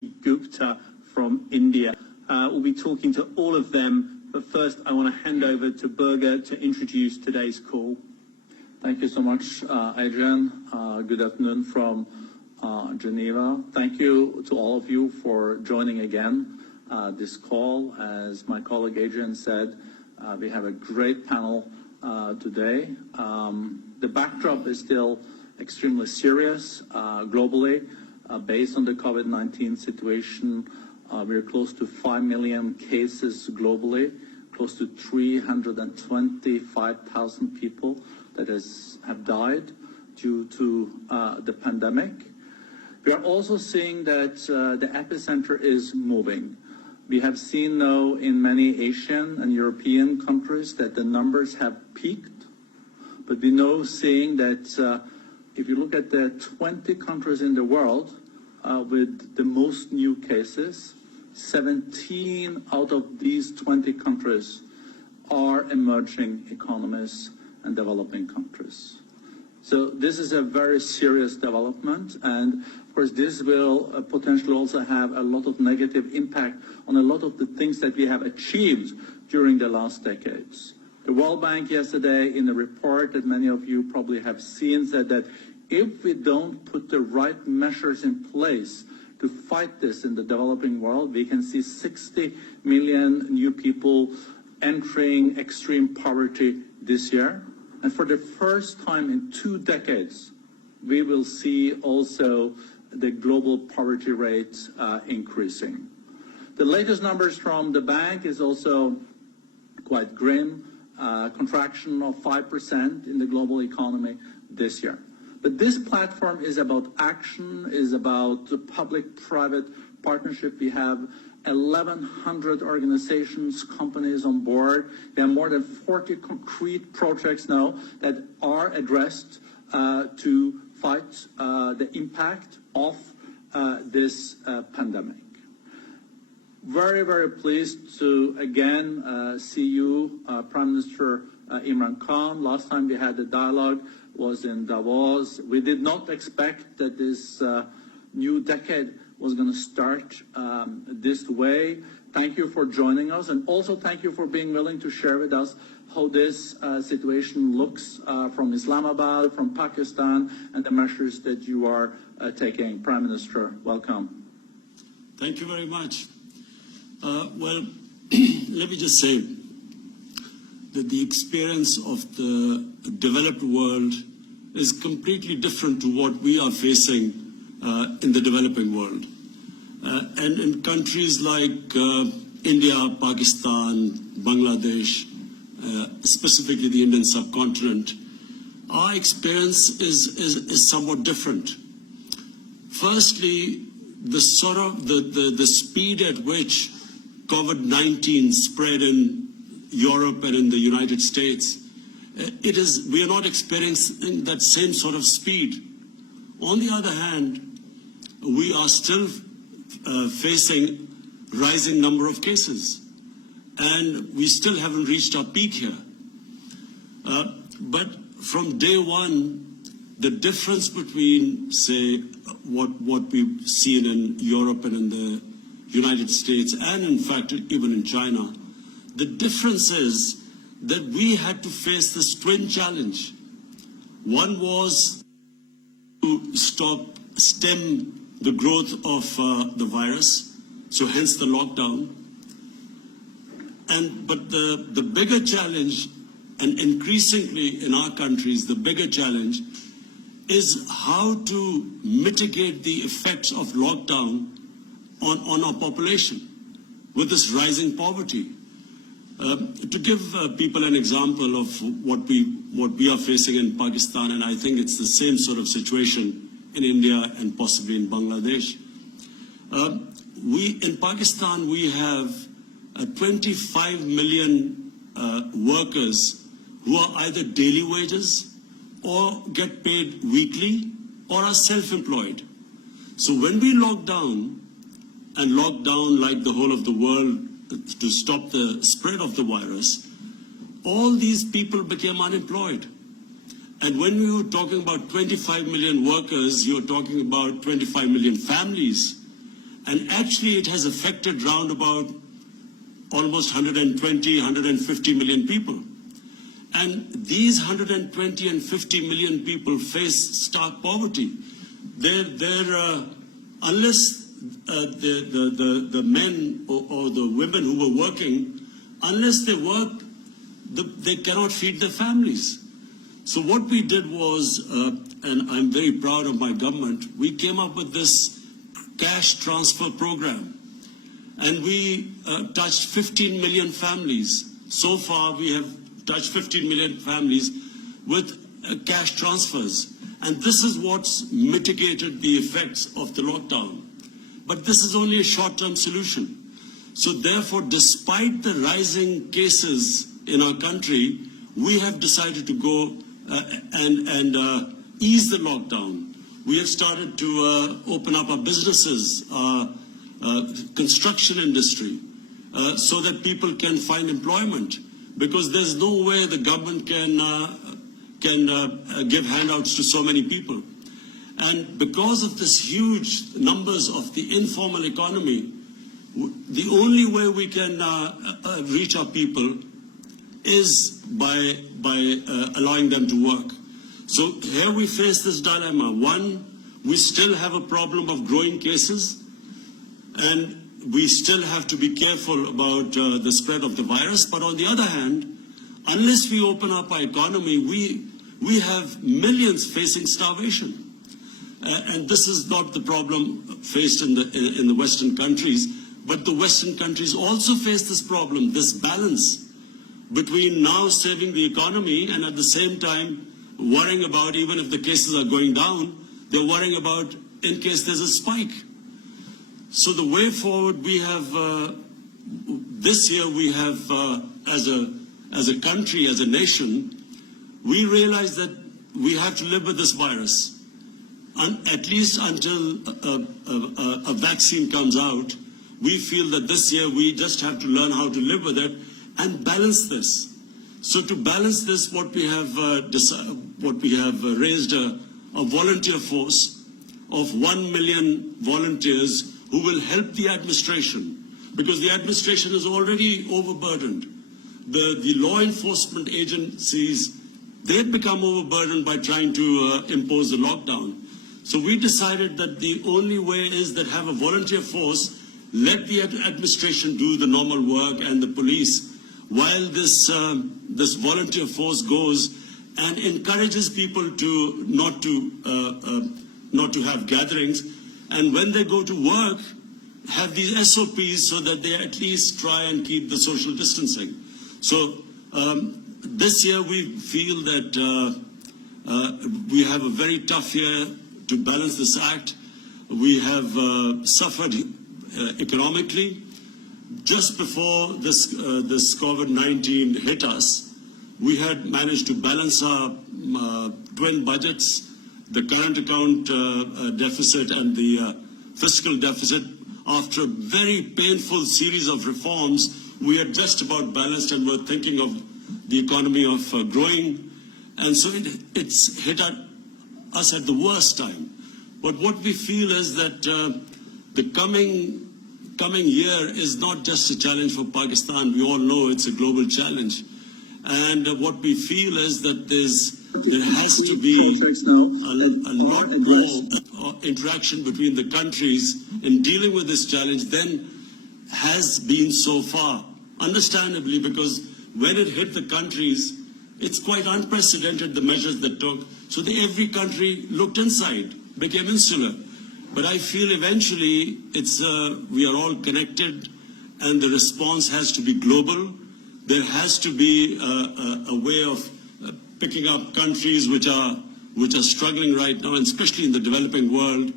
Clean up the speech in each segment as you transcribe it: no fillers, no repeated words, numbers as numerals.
Gupta from India. We'll be talking to all of them, but first I want to hand over to Birger to introduce today's call. Thank you so much, Adrian. Good afternoon from Geneva. Thank you to all of you for joining again this call. As my colleague Adrian said, we have a great panel today. The backdrop is still extremely serious globally. Based on the COVID-19 situation, we're close to 5 million cases globally, close to 325,000 people that have died due to the pandemic. We are also seeing that the epicenter is moving. We have seen now in many Asian and European countries that the numbers have peaked, but we know seeing that if you look at the 20 countries in the world with the most new cases, 17 out of these 20 countries are emerging economies and developing countries. So this is a very serious development, and of course this will potentially also have a lot of negative impact on a lot of the things that we have achieved during the last decades. The World Bank yesterday, in a report that many of you probably have seen, said that if we don't put the right measures in place to fight this in the developing world, we can see 60 million new people entering extreme poverty this year. And for the first time in 2 decades, we will see also the global poverty rate increasing. The latest numbers from the bank is also quite grim, contraction of 5% in the global economy this year. But this platform is about action, is about public-private partnership. We have 1,100 organizations, companies on board. We have more than 40 concrete projects now that are addressed to fight the impact of this pandemic. Very, very pleased to again see you, Prime Minister Imran Khan. Last time we had the dialogue was in Davos. We did not expect that this new decade was going to start this way. Thank you for joining us, and also thank you for being willing to share with us how this situation looks from Islamabad, from Pakistan, and the measures that you are taking. Prime Minister, welcome. Thank you very much. Well, let me just say that the experience of the developed world is completely different to what we are facing in the developing world. And in countries like India, Pakistan, Bangladesh, specifically the Indian subcontinent, our experience is somewhat different. Firstly, the speed at which COVID-19 spread in Europe and in the United States, we are not experiencing that same sort of speed. On the other hand, we are still facing rising number of cases, and we still haven't reached our peak here. But from day one, the difference between, say, what we've seen in Europe and in the United States, and in fact even in China, the difference is that we had to face this twin challenge. One was to stem the growth of the virus, so hence the lockdown. But the bigger challenge, and increasingly in our countries, the bigger challenge is how to mitigate the effects of lockdown on our population with this rising poverty. To give people an example of what we are facing in Pakistan, and I think it's the same sort of situation in India and possibly in Bangladesh. In Pakistan, we have 25 million workers who are either daily wages or get paid weekly or are self-employed. So when we lock down like the whole of the world to stop the spread of the virus, all these people became unemployed. And when we were talking about 25 million workers, you're talking about 25 million families And actually it has affected round about almost 120, 150 million people. And these 120 and 50 million people face stark poverty. Unless the men or the women who were working, unless they work, they cannot feed their families. So what we did was, and I'm very proud of my government, we came up with this cash transfer program. And we touched 15 million families. So far, we have touched 15 million families with cash transfers. And this is what's mitigated the effects of the lockdown. But this is only a short-term solution. So therefore, despite the rising cases in our country, we have decided to go and ease the lockdown. We have started to open up our businesses, construction industry, so that people can find employment, because there's no way the government can give handouts to so many people. And because of this huge numbers of the informal economy, the only way we can reach our people is by allowing them to work. So here we face this dilemma. One, we still have a problem of growing cases, and we still have to be careful about the spread of the virus. But on the other hand, unless we open up our economy, we have millions facing starvation. And this is not the problem faced in the Western countries, but the Western countries also face this problem, this balance between now saving the economy and at the same time worrying about, even if the cases are going down, they're worrying about in case there's a spike. So the way forward, we have, this year we have, as a country, as a nation, we realize that we have to live with this virus. At least until a vaccine comes out, we feel that this year we just have to learn how to live with it and balance this. So to balance this, what we have raised a volunteer force of 1 million volunteers who will help the administration, because the administration is already overburdened. The law enforcement agencies, they've become overburdened by trying to impose the lockdown. So we decided that the only way is that have a volunteer force, let the administration do the normal work and the police, while this volunteer force goes and encourages people to not to have gatherings, and when they go to work, have these SOPs so that they at least try and keep the social distancing. So this year we feel that we have a very tough year to balance this act. We have suffered economically. Just before this COVID-19 hit us, we had managed to balance our twin budgets, the current account deficit and the fiscal deficit. After a very painful series of reforms, we had just about balanced and were thinking of the economy of growing. And so it's hit us at the worst time. But what we feel is that the coming year is not just a challenge for Pakistan. We all know it's a global challenge. And what we feel is that there has to be a lot more interaction between the countries in dealing with this challenge than has been so far. Understandably, because when it hit the countries, it's quite unprecedented, the measures that took. So every country looked inside, became insular. But I feel eventually we are all connected, and the response has to be global. There has to be a way of picking up countries which are struggling right now, and especially in the developing world.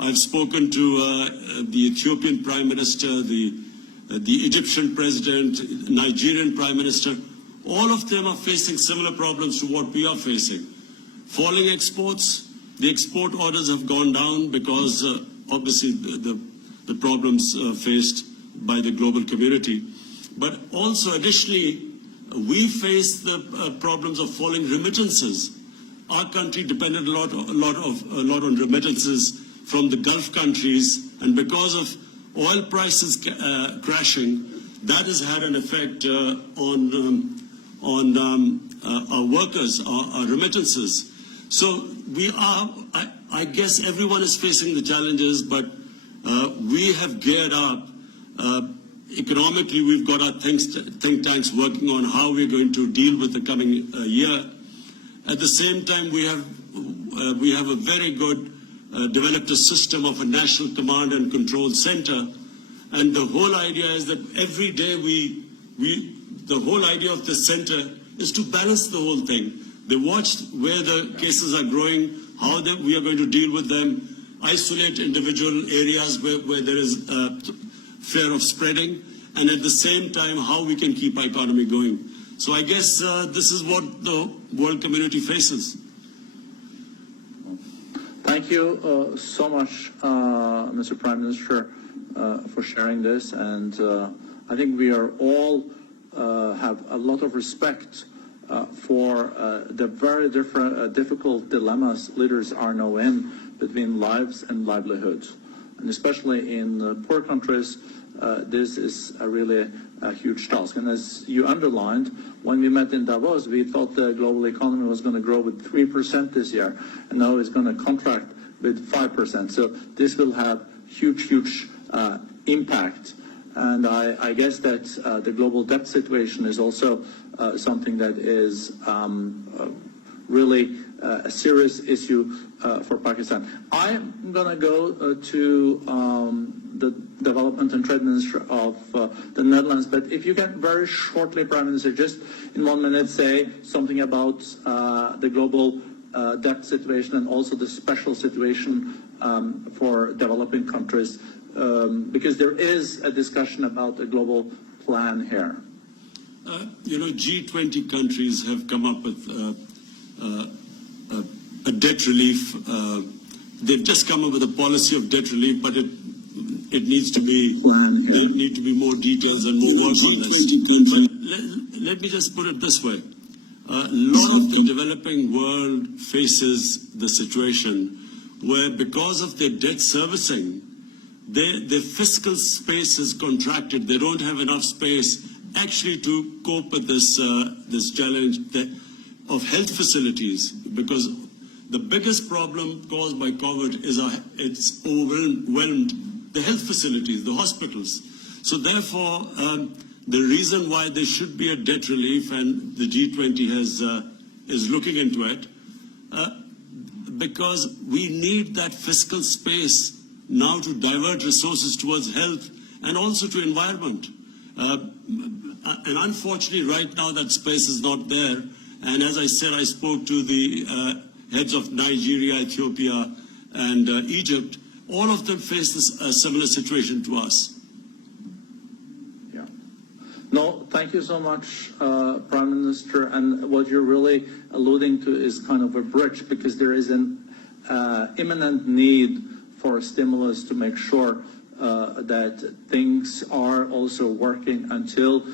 I've spoken to the Ethiopian Prime Minister, the Egyptian President, Nigerian Prime Minister. All of them are facing similar problems to what we are facing. Falling exports, the export orders have gone down because obviously the problems faced by the global community. But also additionally, we face the problems of falling remittances. Our country depended a lot on remittances from the Gulf countries, and because of oil prices crashing, that has had an effect on our workers, our remittances. So I guess everyone is facing the challenges, but we have geared up. Economically, we've got our think tanks working on how we're going to deal with the coming year. At the same time, we have a very good developed a system of a national command and control center, and the whole idea is that every day the whole idea of the center is to balance the whole thing. They watch where the cases are growing, how we are going to deal with them, isolate individual areas where there is fear of spreading, and at the same time how we can keep our economy going. So I guess this is what the world community faces. Thank you so much, Mr. Prime Minister, for sharing this. And I think we are all have a lot of respect for the very difficult dilemmas leaders are now in between lives and livelihoods. And especially in poor countries, this is really a huge task. And as you underlined, when we met in Davos, we thought the global economy was going to grow with 3% this year, and now it's going to contract with 5%. So this will have huge impact. And I guess that the global debt situation is also something that is really a serious issue for Pakistan. I'm going to go to the Development and Trade Minister of the Netherlands, but if you can very shortly, Prime Minister, just in 1 minute say something about the global debt situation and also the special situation for developing countries, because there is a discussion about a global plan here. G20 countries have come up with a debt relief. They've just come up with a policy of debt relief, but it needs to be there need to be more details and more work on this. But let me just put it this way: a lot of the developing world faces the situation where, because of their debt servicing, their fiscal space is contracted. They don't have enough space actually to cope with this challenge of health facilities, because the biggest problem caused by COVID is it's overwhelmed the health facilities, the hospitals. So therefore, the reason why there should be a debt relief, and the G20 is looking into it, because we need that fiscal space now to divert resources towards health and also to environment. And unfortunately, right now that space is not there. And as I said, I spoke to the heads of Nigeria, Ethiopia, and Egypt. All of them face a similar situation to us. Yeah. No, thank you so much, Prime Minister. And what you're really alluding to is kind of a bridge, because there is an imminent need for a stimulus to make sure that things are also working until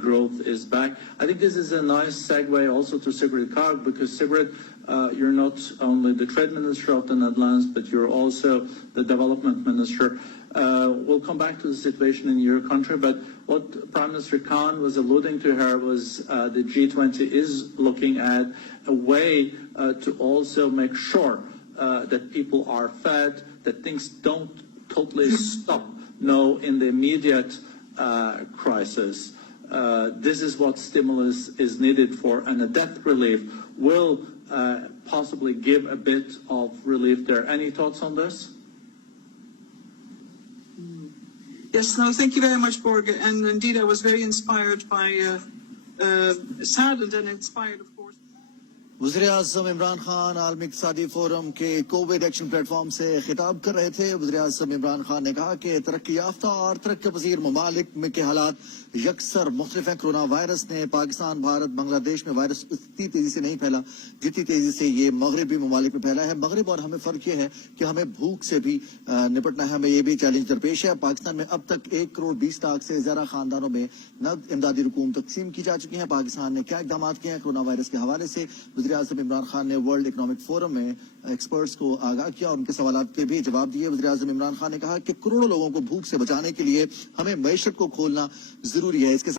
growth is back. I think this is a nice segue also to Sigrid Kaag, because Sigrid, you're not only the Trade Minister of the Netherlands, but you're also the Development Minister. We'll come back to the situation in your country, but what Prime Minister Khan was alluding to here was the G20 is looking at a way to also make sure that people are fed, that things don't totally stop now in the immediate crisis. This is what stimulus is needed for, and a debt relief will possibly give a bit of relief there. Any thoughts on this? Yes, no, thank you very much, Borge. And indeed, I was very inspired by, saddened and inspired, of course. वज़ीराअज़म Imran Khan आलमी इक़्तिसादी forum के Covid action platform से खिताब कर रहे थे। वज़ीराअज़म इमरान खान ने कहा कि तरक्की याफ्ता और तरक्की पज़ीर ममालिक में के हालात यकसर मुख्तलिफ हैं। कोरोना वायरस ने पाकिस्तान, भारत, बांग्लादेश में वायरस उतनी तेजी से नहीं फैला जितनी तेजी से ये मगरबी ममालिक में फैला है। मगरब और हमें फ़र्क ये है कि हमें भूख से भी निपटना है, हमें ये भी चैलेंज दरपेश है। पाकिस्तान में अब तक 1,20,00,000 से ज़्यादा खानदानों में नकद इमदादी रकूम तकसीम की जा चुकी है। पाकिस्तान ने क्या इक़दाम किए हैं कोरोना वायरस के हवाले से? वज़ीर-ए-आज़म इमरान खान ने वर्ल्ड इकनॉमिक फोरम में एक्सपर्ट्स को आगाह किया, उनके सवालात के भी जवाब दिए। वज़ीर-ए-आज़म इमरान खान ने कहा कि करोड़ों लोगों को भूख से बचाने के लिए हमें मईशत को खोलना जरूरी है। इसके